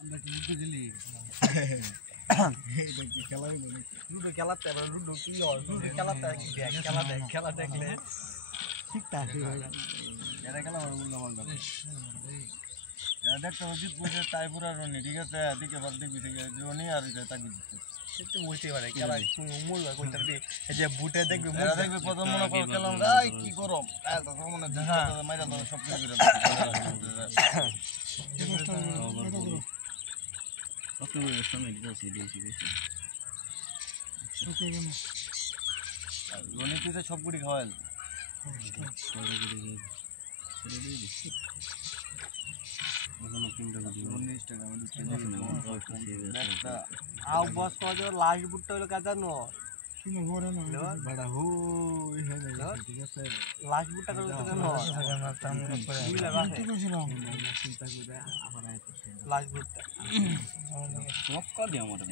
আমরা কি লুডো খেলি এটা কি খেলা হলো নাকি লুডো খেলাতে এবার লুডো কি হয় লুডো খেলাতে খেলা দেখলে ঠিকটা আছে এটা খেলা আমার মূল্য মালটা দেখতে উচিত পয়সা তাই পুরা রনি ঠিক আছে এদিকে বার দেখবি থেকে রনি আর এটা তাকে দিচ্ছে সেটা বলতে পারে খেলা মূল্য করতে পারবি এই যে বুটে দেখবি এরা দেখবি প্রথম মনে করে খেলাম এই কি গরম এত মনে মাইরা তো সব কিছু করে রনি পিছে সবগুলি খাওয়াল আও বস কত লাস্ট বুটটা হলো কাজা নো কিনো ঘরে না বড় হো ঠিক আছে লাস্ট বুটটা কত নো বুঝলে বাসে চিন্তা করে আবার লাস্ট বুটটা সব কর দিও আমাদের